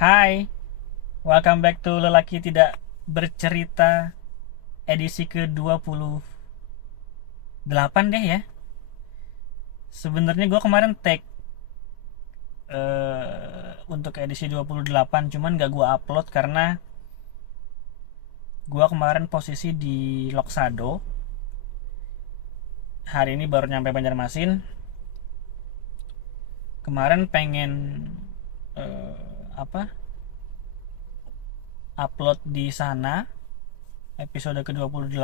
Hai, welcome back to Lelaki Tidak Bercerita edisi ke-28 deh ya. Sebenarnya gue kemarin tag untuk edisi 28, cuman gak gue upload karena gue kemarin posisi di Loksado. Hari ini baru nyampe Banjarmasin. Kemarin pengen apa upload di sana episode ke-28,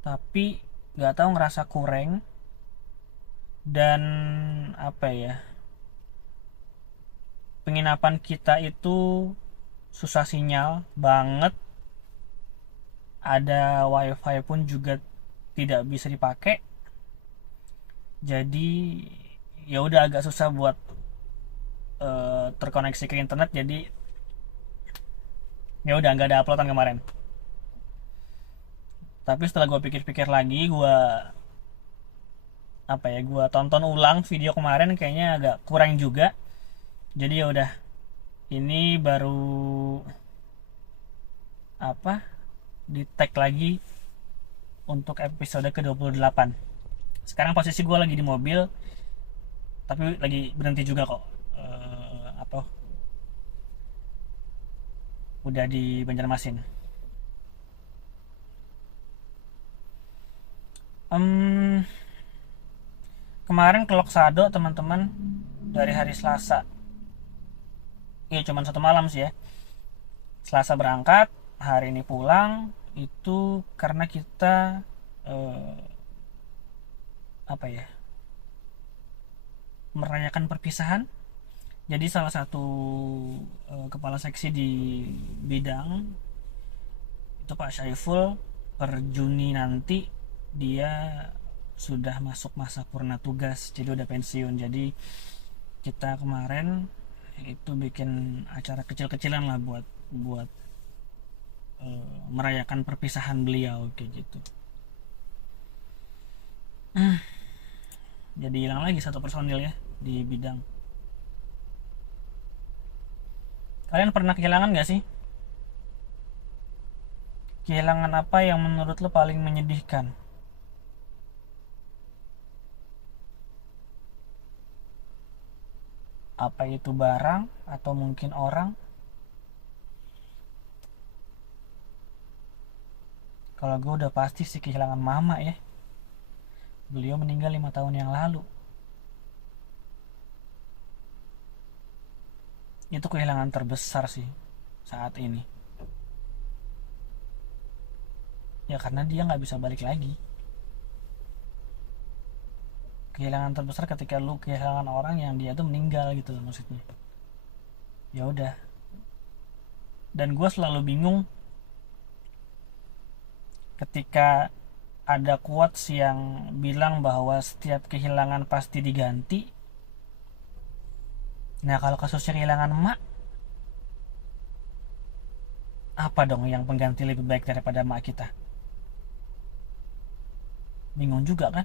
tapi nggak tahu ngerasa kurang. Dan apa ya, penginapan kita itu susah sinyal banget, ada wifi pun juga tidak bisa dipakai, jadi ya udah agak susah buat terkoneksi ke internet. Jadi ya udah nggak ada uploadan kemarin. Tapi setelah gue pikir-pikir lagi, gue tonton ulang video kemarin, kayaknya agak kurang juga. Jadi ya udah, ini baru di tag lagi untuk episode ke-28. Sekarang posisi gue lagi di mobil, tapi lagi berhenti juga kok. Eh, apa Udah di Banjarmasin. Em, Kemarin ke Loksado teman-teman, dari hari Selasa. Iya, cuman satu malam sih ya. Selasa berangkat, hari ini pulang. Itu karena kita eh, apa ya, merayakan perpisahan. Jadi salah satu kepala seksi di bidang itu, Pak Syaiful, per Juni nanti dia sudah masuk masa purna tugas, jadi udah pensiun. Jadi kita kemarin itu bikin acara kecil-kecilan lah buat buat merayakan perpisahan beliau kayak gitu. Jadi hilang lagi satu personil ya di bidang. Kalian pernah kehilangan gak sih? Kehilangan apa yang menurut lo paling menyedihkan? Apa itu barang atau mungkin orang? Kalau gue udah pasti sih kehilangan mama ya. Beliau meninggal 5 tahun yang lalu. Itu kehilangan terbesar sih saat ini. Ya karena dia nggak bisa balik lagi. Kehilangan terbesar ketika lu kehilangan orang yang dia tuh meninggal gitu loh, maksudnya. Ya udah. Dan gue selalu bingung ketika ada quotes yang bilang bahwa setiap kehilangan pasti diganti. Nah, kalau kasusnya kehilangan emak, apa dong yang pengganti lebih baik daripada emak kita? Bingung juga kan?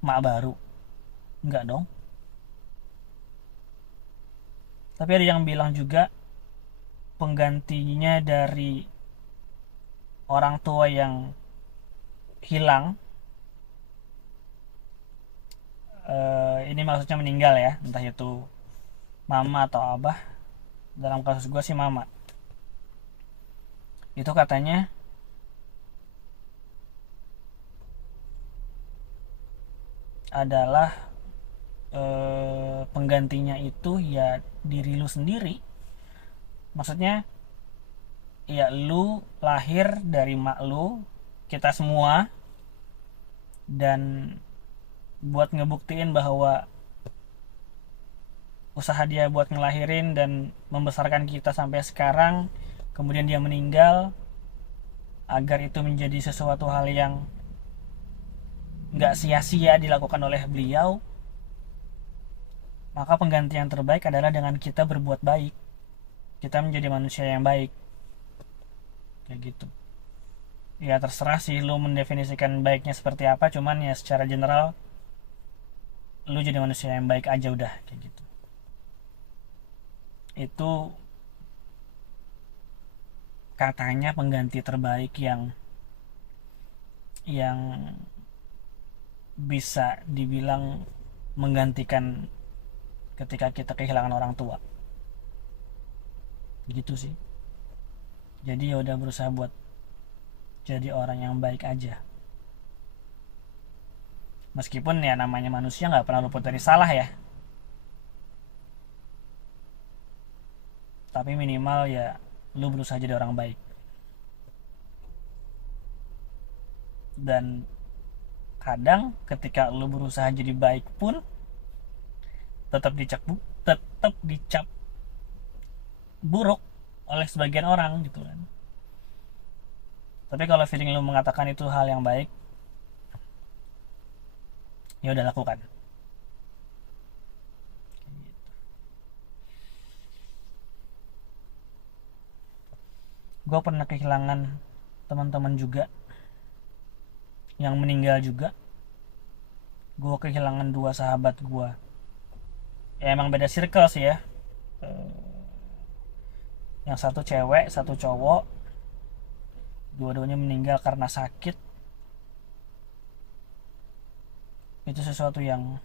Emak baru? Enggak dong. Tapi ada yang bilang juga penggantinya dari orang tua yang hilang, ini maksudnya meninggal ya, entah itu mama atau abah. Dalam kasus gue sih mama. Itu katanya adalah penggantinya itu ya diri lu sendiri. Maksudnya ya lu lahir dari mak lu, kita semua, dan buat ngebuktiin bahwa usaha dia buat ngelahirin dan membesarkan kita sampai sekarang, kemudian dia meninggal, agar itu menjadi sesuatu hal yang nggak sia-sia dilakukan oleh beliau, maka pengganti yang terbaik adalah dengan kita berbuat baik, kita menjadi manusia yang baik kayak gitu. Ya terserah sih lu mendefinisikan baiknya seperti apa, cuman ya secara general lu jadi manusia yang baik aja udah kayak gitu. itu katanya pengganti terbaik yang bisa dibilang menggantikan ketika kita kehilangan orang tua, gitu sih. Jadi ya udah berusaha buat jadi orang yang baik aja, meskipun ya namanya manusia nggak pernah luput dari salah ya, tapi minimal ya lu berusaha jadi orang baik. Dan kadang ketika lu berusaha jadi baik pun tetap dicap buruk oleh sebagian orang gitu kan. Tapi kalau feeling lu mengatakan itu hal yang baik, ya udah lakukan. Gue pernah kehilangan teman-teman juga yang meninggal juga. Gue kehilangan dua sahabat gue, ya emang beda circle sih ya. Yang satu cewek, satu cowok, dua-duanya meninggal karena sakit. Itu sesuatu yang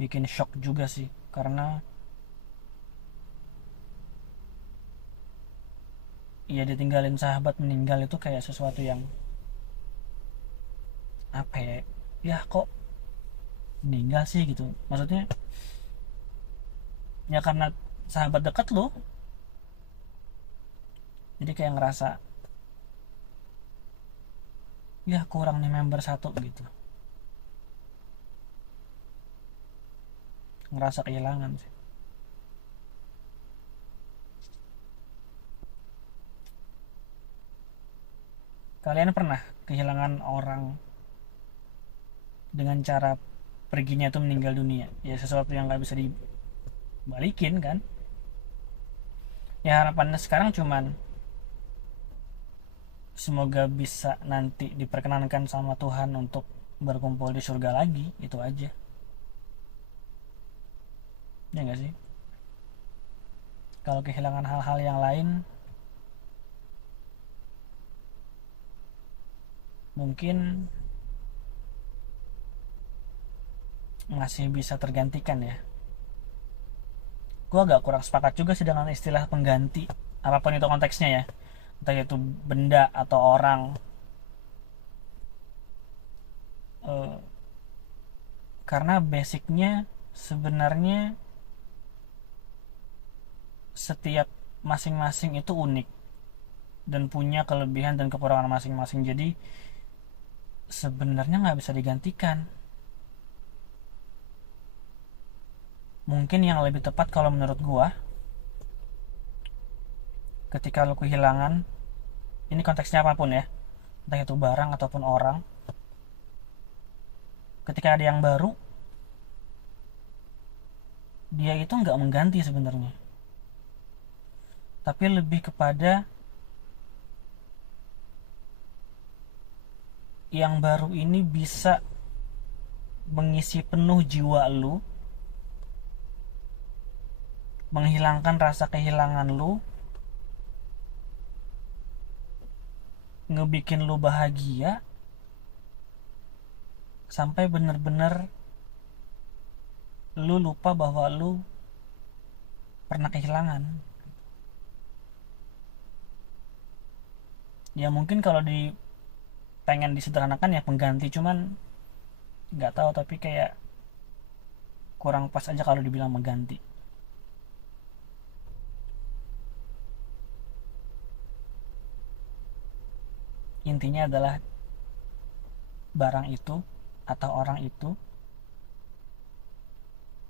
bikin shock juga sih, karena ya ditinggalin sahabat meninggal itu kayak sesuatu yang apa ya, ya kok meninggal sih gitu. Maksudnya ya karena sahabat dekat lo, jadi kayak ngerasa ya kurang nih member satu gitu, ngerasa kehilangan sih. Kalian pernah kehilangan orang dengan cara perginya itu meninggal dunia? Ya sesuatu yang nggak bisa dibalikin kan. Ya harapannya sekarang cuman semoga bisa nanti diperkenankan sama Tuhan untuk berkumpul di surga lagi, itu aja. Ya nggak sih? Kalau kehilangan hal-hal yang lain mungkin masih bisa tergantikan ya. Gue agak kurang sepakat juga sih dengan istilah pengganti, apapun itu konteksnya ya, entah itu benda atau orang. Eh, karena basicnya sebenarnya setiap masing-masing itu unik dan punya kelebihan dan kekurangan masing-masing, jadi sebenarnya nggak bisa digantikan. Mungkin yang lebih tepat kalau menurut gua, ketika lo kehilangan, ini konteksnya apapun ya, entah itu barang ataupun orang, ketika ada yang baru, dia itu nggak mengganti sebenarnya, tapi lebih kepada yang baru ini bisa mengisi penuh jiwa lu, menghilangkan rasa kehilangan lu, ngebikin lu bahagia sampai bener-bener lu lupa bahwa lu pernah kehilangan. Ya mungkin kalau pengen disederhanakan ya pengganti, cuman nggak tahu, tapi kayak kurang pas aja kalau dibilang mengganti. Intinya adalah barang itu atau orang itu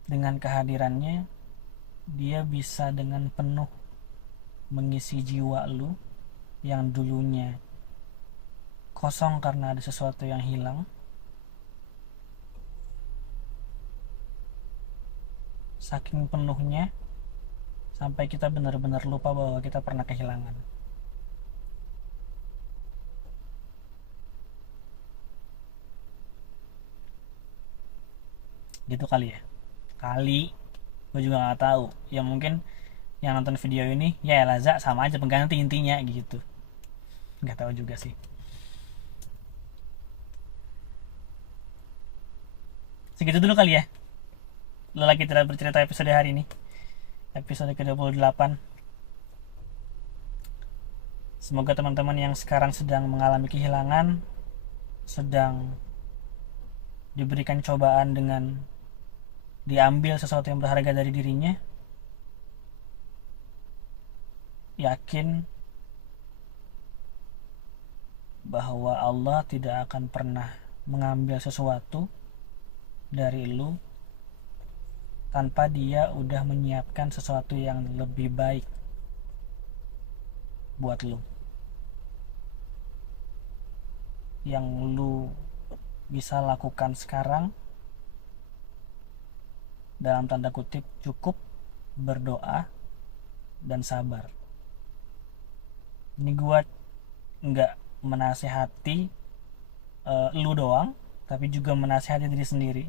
dengan kehadirannya dia bisa dengan penuh mengisi jiwa lu yang dulunya kosong karena ada sesuatu yang hilang, saking penuhnya sampai kita benar-benar lupa bahwa kita pernah kehilangan. Gitu kali ya, kali. gue juga nggak tahu. Ya mungkin yang nonton video ini ya Laza sama aja pengganti intinya gitu, nggak tahu juga sih. Segitu dulu kali ya lelaki tidak bercerita episode hari ini, episode ke-28. Semoga teman-teman yang sekarang sedang mengalami kehilangan, sedang diberikan cobaan dengan diambil sesuatu yang berharga dari dirinya, yakin bahwa Allah tidak akan pernah mengambil sesuatu dari lu tanpa dia udah menyiapkan sesuatu yang lebih baik buat lu, yang lu bisa lakukan sekarang dalam tanda kutip cukup berdoa dan sabar. Ini gua nggak menasehati lu doang, tapi juga menasehati diri sendiri.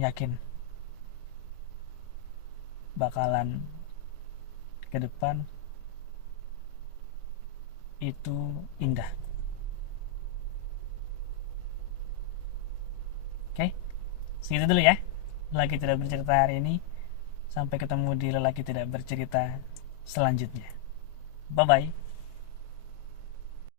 Yakin bakalan ke depan itu indah. Oke, segitu dulu ya lelaki tidak bercerita hari ini. Sampai ketemu di lelaki tidak bercerita selanjutnya. Bye bye.